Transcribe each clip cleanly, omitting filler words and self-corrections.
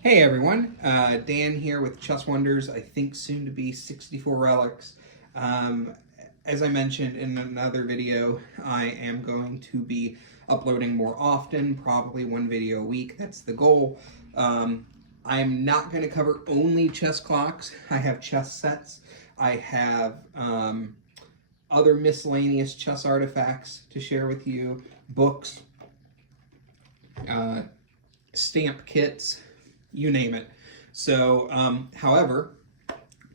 Hey everyone, Dan here with Chess Wonders, I think soon to be 64 Relics. Um, as I mentioned in another video, I am going to be uploading more often, probably one video a week, that's the goal. I'm not going to cover only chess clocks, I have chess sets, I have other miscellaneous chess artifacts to share with you, books, uh, stamp kits, you name it. So, however,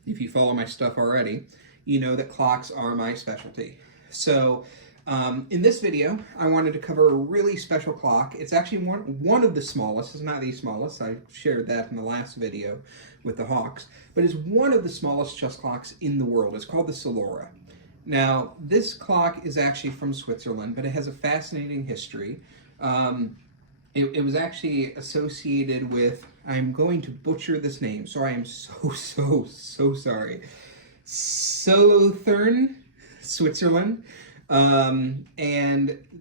if you follow my stuff already, you know that clocks are my specialty. So, in this video, I wanted to cover a really special clock. It's actually one of the smallest. It's not the smallest. I shared that in the last video with the Hawks. But it's one of the smallest chess clocks in the world. It's called the Solora. Now, this clock is actually from Switzerland, but it has a fascinating history. It was actually associated with, I'm going to butcher this name, so I am so sorry. Solothurn, Switzerland. And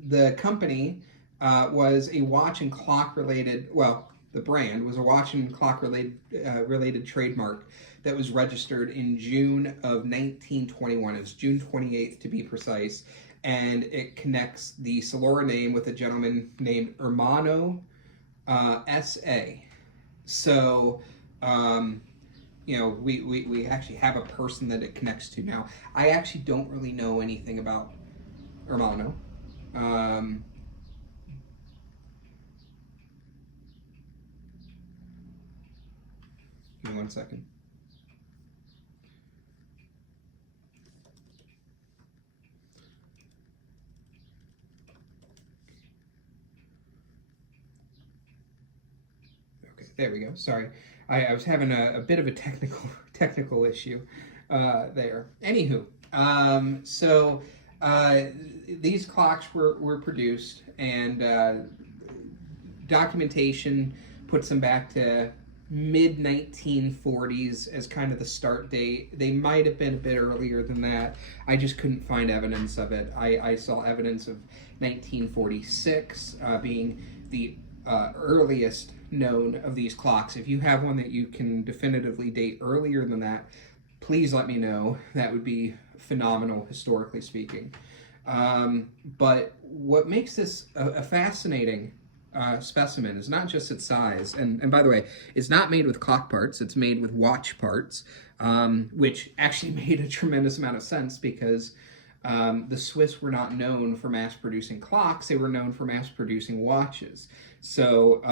the company was a watch and clock related, well, the brand was a watch and clock related trademark that was registered in June of 1921. It's June 28th to be precise. And it connects the Solora name with a gentleman named Hermano S.A. So, we actually have a person that it connects to now. I actually don't really know anything about Hermano. Give me one second. There we go. Sorry, I was having a bit of a technical issue there. Anywho, these clocks were produced, and documentation puts them back to mid 1940s as kind of the start date. They might have been a bit earlier than that. I just couldn't find evidence of it. I saw evidence of 1946 being the earliest known of these clocks. If you have one that you can definitively date earlier than that, please let me know. That would be phenomenal, historically speaking. But what makes this a fascinating specimen is not just its size, and by the way, it's not made with clock parts, it's made with watch parts, which actually made a tremendous amount of sense because the Swiss were not known for mass producing clocks, they were known for mass producing watches. So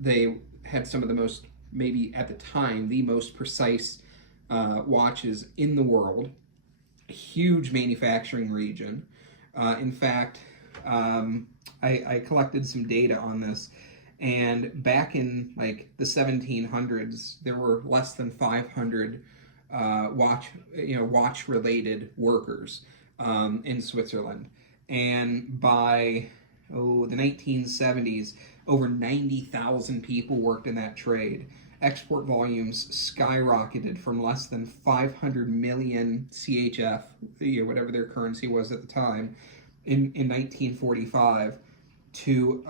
they had some of the most, maybe at the time, the most precise watches in the world. Huge manufacturing region. In fact, I collected some data on this, and back in like the 1700s, there were less than 500 watch-related workers in Switzerland, and by the 1970s, over 90,000 people worked in that trade. Export volumes skyrocketed from less than 500 million CHF, whatever their currency was at the time, in 1945, to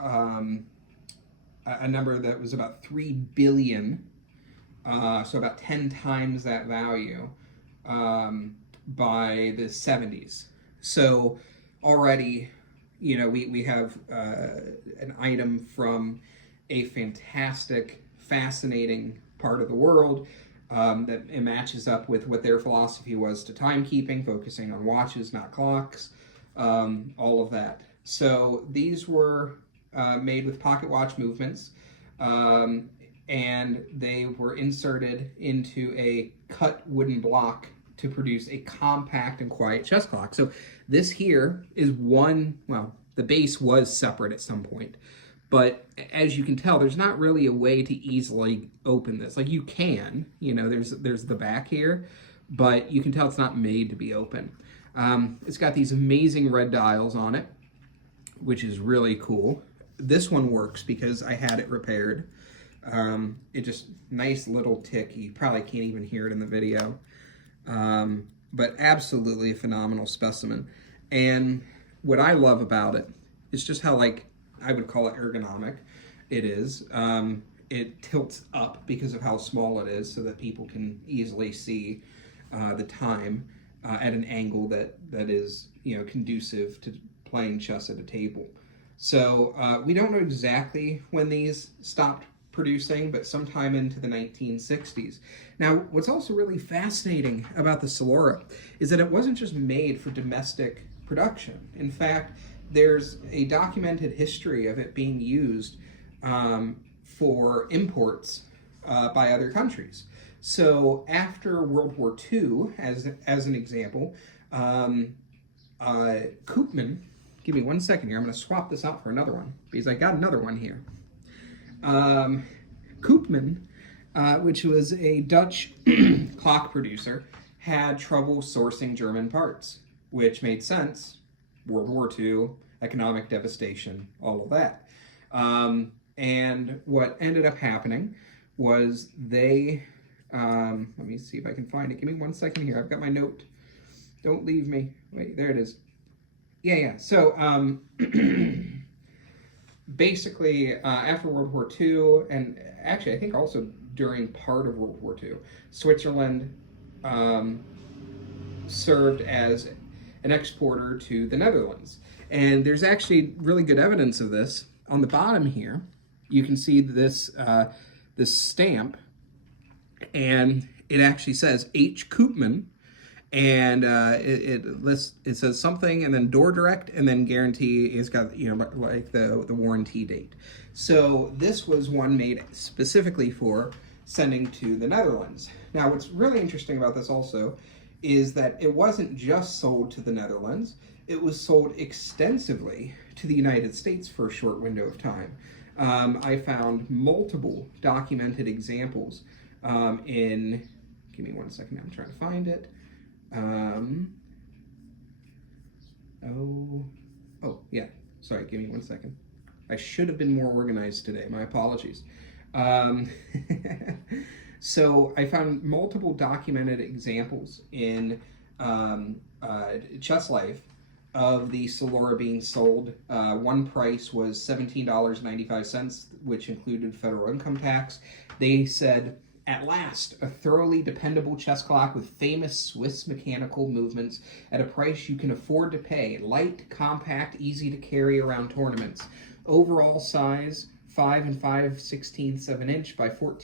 a number that was about 3 billion, so about 10 times that value, by the 70s. So already, we have an item from a fantastic, fascinating part of the world that it matches up with what their philosophy was to timekeeping, focusing on watches, not clocks, all of that. So these were made with pocket watch movements, and they were inserted into a cut wooden block to produce a compact and quiet chess clock. So this here is one, well, the base was separate at some point, but as you can tell, there's not really a way to easily open this. Like, you can, there's the back here, but you can tell it's not made to be open. It's got these amazing red dials on it, which is really cool. This one works because I had it repaired. It just, nice little tick. You probably can't even hear it in the video. But absolutely a phenomenal specimen. And what I love about it is just how, like, I would call it ergonomic it is. it tilts up because of how small it is, so that people can easily see the time at an angle that is conducive to playing chess at a table. So we don't know exactly when these stopped producing, but sometime into the 1960s. Now, what's also really fascinating about the Solora is that it wasn't just made for domestic production. In fact, there's a documented history of it being used for imports by other countries. So after World War II, as an example, Koopman, give me 1 second here, I'm going to swap this out for another one, because I got another one here. Koopman, which was a Dutch clock producer, had trouble sourcing German parts, which made sense. World War II, economic devastation, all of that. And what ended up happening was they, let me see if I can find it. Give me 1 second here. I've got my note. Don't leave me. Wait, there it is. Yeah. So, basically, after World War II, and actually I think also during part of World War II, Switzerland served as an exporter to the Netherlands. And there's actually really good evidence of this. On the bottom here, you can see this, this stamp, and it actually says H. Koopman, and it says something, and then door direct, and then guarantee. It's got like the warranty date. So this was one made specifically for sending to the Netherlands. Now, what's really interesting about this also is that it wasn't just sold to the Netherlands. It was sold extensively to the United States for a short window of time. I found multiple documented examples in. Give me 1 second. I'm trying to find it. Oh, yeah. Sorry, give me 1 second. I should have been more organized today. My apologies. So I found multiple documented examples in Chess Life of the Solora being sold. One price was $17.95, which included federal income tax. They said, "At last, a thoroughly dependable chess clock with famous Swiss mechanical movements at a price you can afford to pay. Light, compact, easy to carry around tournaments. Overall size, 5 5/16 of an inch by 4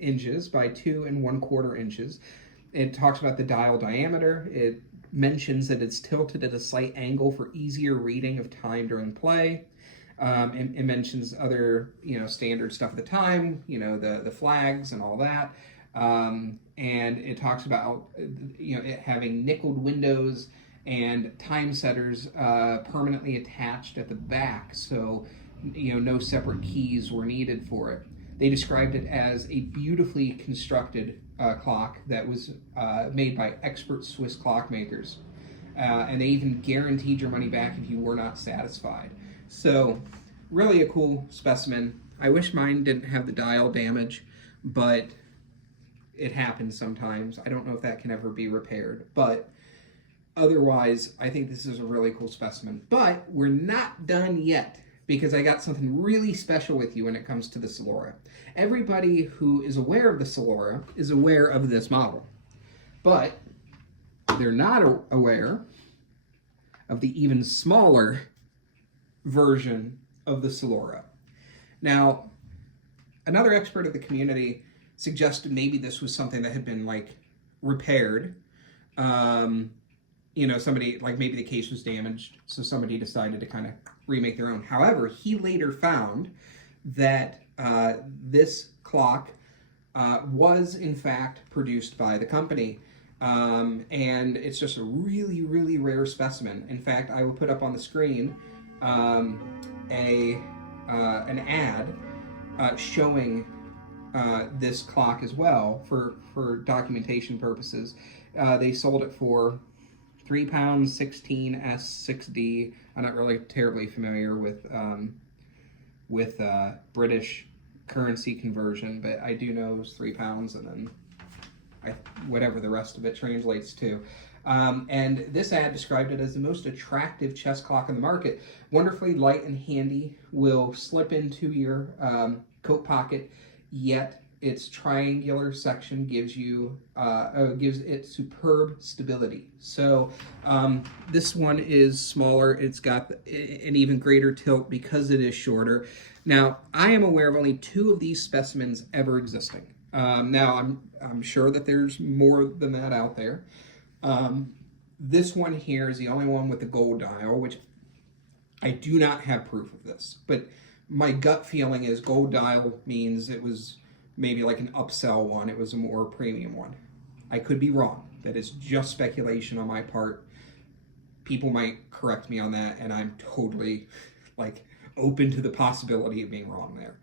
inches by 2 1/4 inches. It talks about the dial diameter. It mentions that it's tilted at a slight angle for easier reading of time during play. It mentions other, standard stuff at the time, the flags and all that. And it talks about, it having nickeled windows and time setters permanently attached at the back, so, no separate keys were needed for it. They described it as a beautifully constructed clock that was made by expert Swiss clockmakers. And they even guaranteed your money back if you were not satisfied. So, really a cool specimen. I wish mine didn't have the dial damage, but it happens sometimes. I don't know if that can ever be repaired, but otherwise, I think this is a really cool specimen. But we're not done yet, because I got something really special with you when it comes to the Solora. Everybody who is aware of the Solora is aware of this model, but they're not aware of the even smaller version of the Solora. Now, another expert of the community suggested maybe this was something that had been repaired. Somebody, maybe the case was damaged, so somebody decided to kind of remake their own. However, he later found that this clock was in fact produced by the company. And it's just a really, really rare specimen. In fact, I will put up on the screen an ad showing this clock as well for documentation purposes. They sold it for £3, 16S6D. I'm not really terribly familiar with British currency conversion, but I do know it was £3, and then whatever the rest of it translates to. And this ad described it as the most attractive chess clock in the market. Wonderfully light and handy, will slip into your coat pocket, yet its triangular section gives it superb stability. So this one is smaller. It's got an even greater tilt because it is shorter. Now, I am aware of only 2 of these specimens ever existing. Now, I'm sure that there's more than that out there. This one here is the only one with the gold dial, which I do not have proof of this, but my gut feeling is gold dial means it was maybe like an upsell one. It was a more premium one. I could be wrong. That is just speculation on my part. People might correct me on that, and I'm totally like open to the possibility of being wrong there.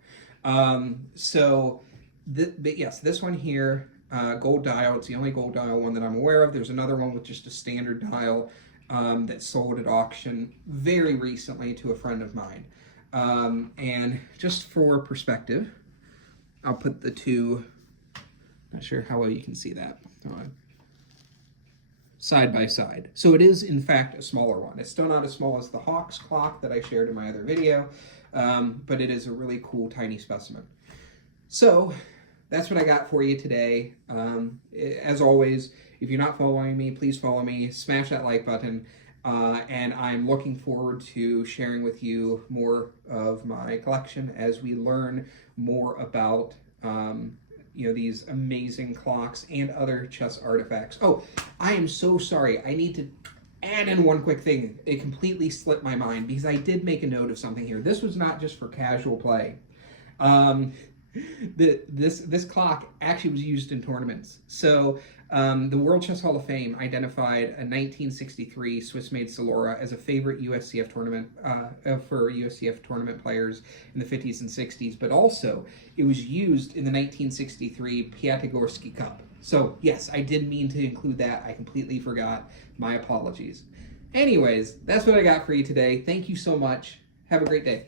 But yes, this one here, gold dial. It's the only gold dial one that I'm aware of. There's another one with just a standard dial that sold at auction very recently to a friend of mine. And just for perspective, I'll put the 2, not sure how well you can see that, side by side. So it is, in fact, a smaller one. It's still not as small as the Hawks clock that I shared in my other video, but it is a really cool, tiny specimen. So that's what I got for you today. As always, if you're not following me, please follow me, smash that like button, and I'm looking forward to sharing with you more of my collection as we learn more about these amazing clocks and other chess artifacts. Oh, I am so sorry. I need to add in one quick thing. It completely slipped my mind because I did make a note of something here. This was not just for casual play. This clock actually was used in tournaments. So the World Chess Hall of Fame identified a 1963 Swiss-made Solora as a favorite USCF tournament for USCF tournament players in the 50s and 60s, but also it was used in the 1963 Piatigorsky Cup. So yes, I did mean to include that. I completely forgot. My apologies. Anyways, that's what I got for you today. Thank you so much. Have a great day.